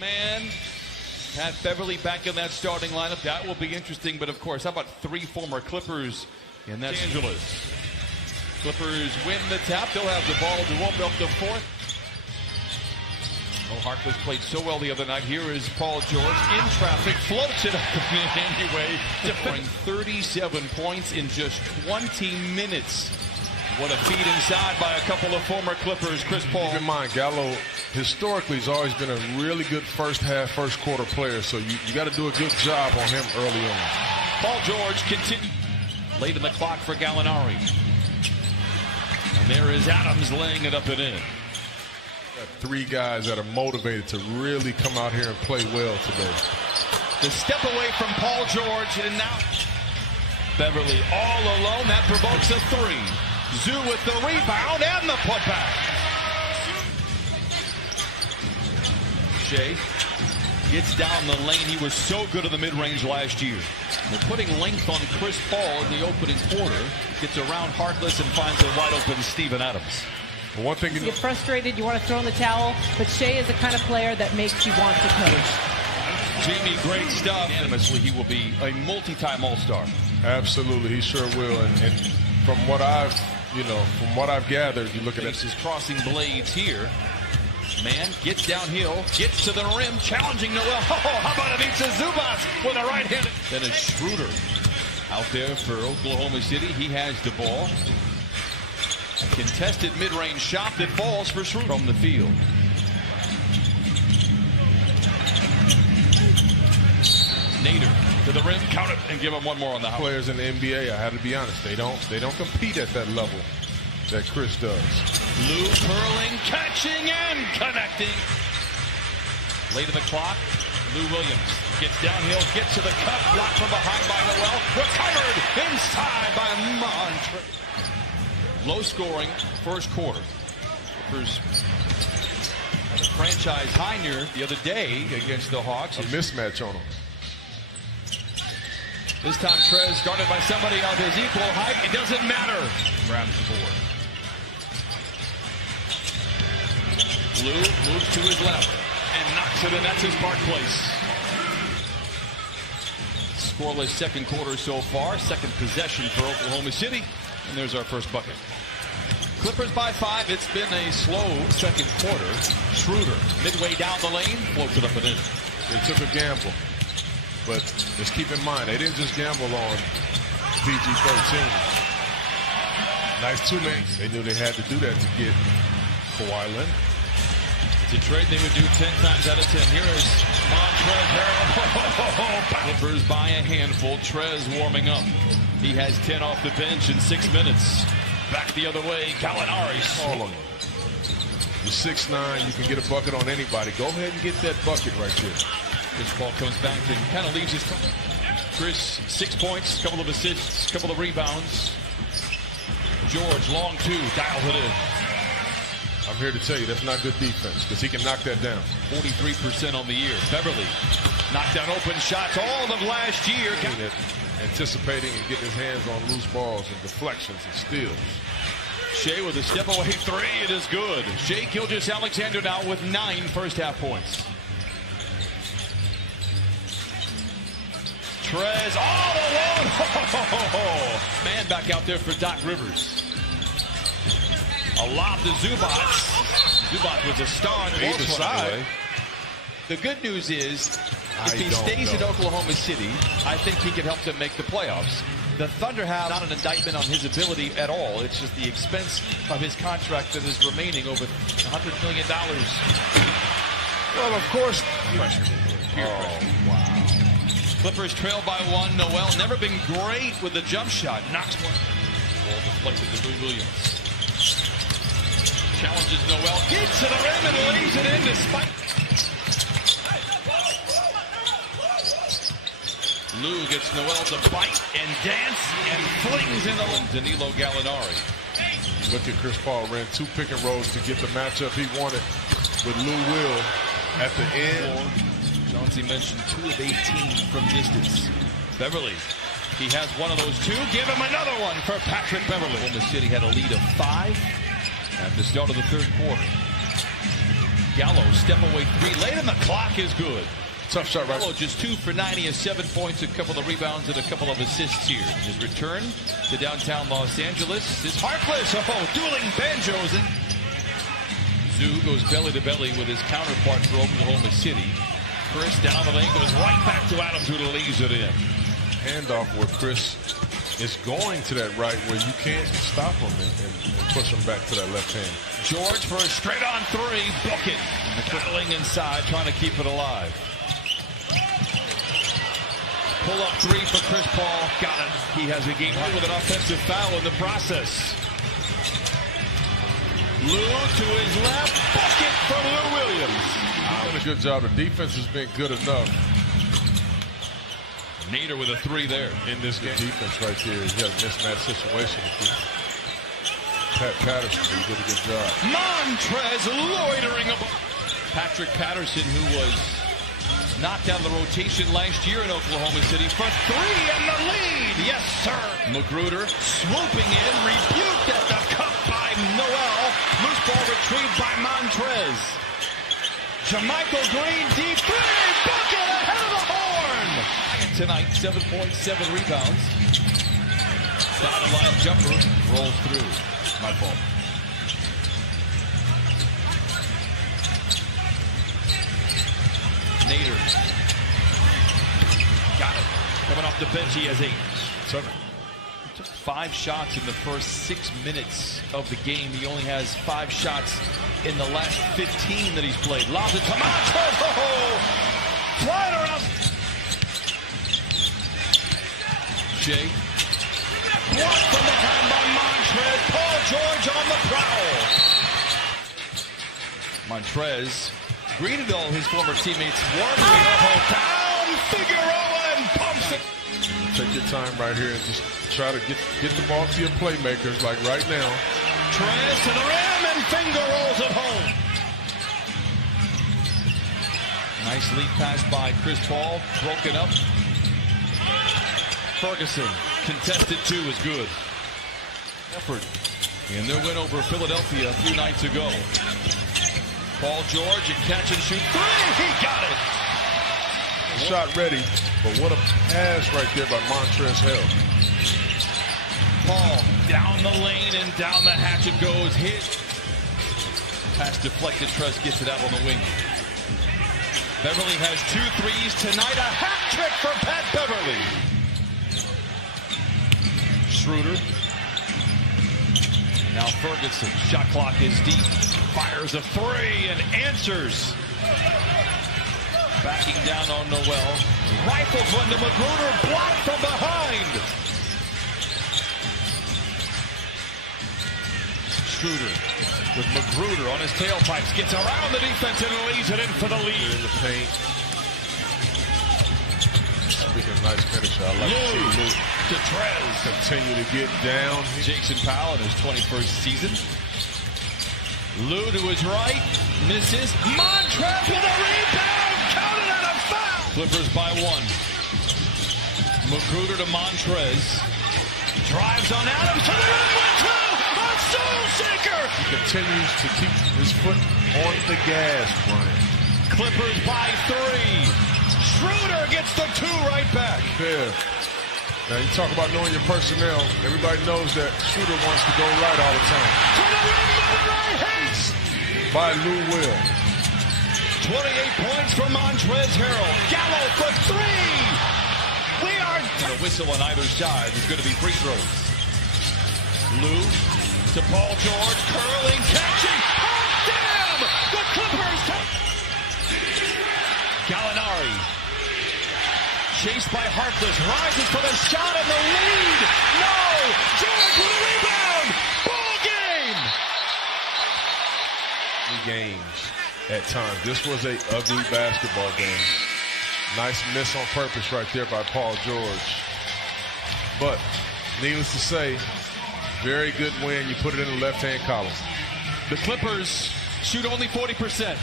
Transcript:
Man, Pat Beverly back in that starting lineup. That will be interesting. But of course, how about three former Clippers in that? Angeles. Clippers win the tap. They'll have the ball to open up the fourth. Oh, Harkless played so well the other night. Here is Paul George in traffic, floats it up anyway, scoring 37 points in just 20 minutes. What a feed inside by a couple of former Clippers. Chris Paul. Keep in mind, Gallo historically has always been a really good first half, first quarter player, so you got to do a good job on him early on. Paul George continues. Late in the clock for Gallinari. And there is Adams laying it up and in. Got three guys that are motivated to really come out here and play well today. The step away from Paul George, and now Beverly all alone. That provokes a three. Zoo with the rebound and the putback. Shea gets down the lane. He was so good in the mid-range last year. They're putting length on Chris Paul in the opening quarter. Gets around Harkless and finds a wide-open Steven Adams. Well, one thing you get frustrated, you want to throw in the towel, but Shea is the kind of player that makes you want to coach. Jamie, great stuff. Unanimously, he will be a multi-time All-Star. Absolutely, he sure will. And from what I've gathered, you look at it. His crossing blades here. Man gets downhill, gets to the rim, challenging Noel. Oh, how about Ivica Zubac with a right hand? Then it's Schroeder out there for Oklahoma City. He has the ball. A contested mid-range shot that falls for Schroeder from the field. Nader to the rim, count it, and give him one more on the house. Players in the NBA, I have to be honest, they don't compete at that level that Chris does. Lou curling, catching, and connecting. Late in the clock, Lou Williams gets downhill, gets to the cup, blocked from behind by Noel, recovered inside by Montrezl. Low scoring first quarter. Clippers had a franchise high near the other day against the Hawks. A mismatch on them. This time Trez guarded by somebody of his equal height. It doesn't matter. Grabs the board. Lou moves to his left and knocks it in. That's his Park Place. Scoreless second quarter so far. Second possession for Oklahoma City. And there's our first bucket. Clippers by 5. It's been a slow second quarter. Schroeder midway down the lane. Floats it up and in. They took a gamble. But just keep in mind, they didn't just gamble on PG-13. Nice two-man. They knew they had to do that to get Kawhi Leonard. It's a trade they would do 10 times out of 10. Here is Montrezl Harrell. Clippers by a handful. Trez warming up. He has 10 off the bench in 6 minutes. Back the other way, Gallinari. All of them. You're 6'9", you can get a bucket on anybody. Go ahead and get that bucket right there. Chris Paul comes back and kind of leaves his... Chris, 6 points, couple of assists, couple of rebounds. George, long two, dials it in. I'm here to tell you, that's not good defense, because he can knock that down. 43% on the year. Beverly knocked down open shots all of last year. Anticipating and getting his hands on loose balls and deflections and steals. Shea with a step-away three. It is good. Shea Gilgeous-Alexander now with 9 first-half points. Trez all alone. Man back out there for Doc Rivers. A lob to Zubac. Zubac was a star on the either side. The good news is, if he stays in Oklahoma City, I think he could help them make the playoffs. The Thunder have not an indictment on his ability at all. It's just the expense of his contract that is remaining over $100 million. Well, of course. Wow. Clippers trail by 1. Noel never been great with the jump shot. Knocks one. Ball deflected to Lou Williams. Challenges Noel. Gets to the rim and lays it in despite. Lou gets Noel to bite and dance and flings in the Danilo Gallinari. Look at Chris Paul, ran 2 pick and rolls to get the matchup he wanted with Lou Will at the end. Chauncey mentioned 2 of 18 from distance. Beverly, he has one of those 2. Give him another one for Patrick Beverly. Oklahoma City had a lead of 5 at the start of the third quarter. Gallo, step away three, late in the clock is good. Tough shot right. Gallo just 2 for 9. He has 7 points, a couple of rebounds, and a couple of assists here. His return to downtown Los Angeles is Harkless. Oh, dueling banjos. And Zoo goes belly to belly with his counterpart for Oklahoma City. Chris down the lane, goes right back to Adams, who leaves it in. Handoff where Chris is going to that right where you can't stop him and push him back to that left hand. George for a straight-on three. Book it. Battling inside, trying to keep it alive. Pull-up three for Chris Paul. Got it. He has a game high with an offensive foul in the process. Lou to his left. Bucket from Lou Williams. Done a good job. The defense has been good enough. Nader with a three there in this game. The defense right there. He had a mismatch situation with Pat Patterson. He did a good job. Montrez loitering above. Patrick Patterson, who was knocked out of the rotation last year in Oklahoma City for three and the lead. Yes, sir. Magruder swooping in, rebuked at the cup by Noel. Loose ball retrieved by Montrez. JaMychal Green deep three. Bucket ahead of the horn. Tonight, 7.7 rebounds. Dotted line jumper rolls through. My fault. Nader. Got it. Coming off the bench, he has 8. He took 5 shots in the first 6 minutes of the game. He only has 5 shots in the last 15 that he's played. Lobs it to Montrez. Oh! Flying around. Jay. Blocked from behind by Montrez. Paul George on the prowl. Montrez greeted all his former teammates warmly. Down Figueroa and pumps it. Take your time right here and just try to get the ball to your playmakers like right now. Trez to the rim and finger rolls it home. Nice lead pass by Chris Paul. Broken up. Ferguson, contested 2 is good. Effort in their win over Philadelphia a few nights ago. Paul George, a catch and shoot 3. He got it. Shot ready, but what a pass right there by Montrez Harrell. Paul down the lane and down the hatch it goes. Hit. Pass deflected. Trez gets it out on the wing. Beverly has 2 threes tonight. A hat trick for Pat Beverly. Schroeder. Now Ferguson. Shot clock is deep. Fires a 3 and answers. Backing down on Noel. Rifles one to Magruder. Blocked from behind. Schroeder with Magruder on his tailpipes. Gets around the defense and lays it in for the lead. In the paint. Speaking of nice finisher, I like to see Lou to Trez. continue to get down. Jason Powell in his 21st season. Lou to his right. Misses. Montrez with a rebound. Counted out a foul. Clippers by 1. Magruder to Montrez. Drives on Adams to the rim with 2. A soul shaker. He continues to keep his foot on the gas, Brian. Clippers by 3. Schroeder gets the 2 right back. Yeah. Now you talk about knowing your personnel. Everybody knows that Schroeder wants to go right all the time. To the rim with the right hand. By Lou Will. 28 points for Montrez Harrell. Gallo for 3. We are. And a whistle on either side. There's going to be free throws. Lou to Paul George. Curling, catching. Oh, damn! The Clippers. Gallinari. Chased by Harkless. Rises for the shot and the lead. No! George with a rebound. Ball game. Games at times. This was a ugly basketball game. Nice miss on purpose right there by Paul George. But needless to say, very good win. You put it in the left-hand column. The Clippers shoot only 40%.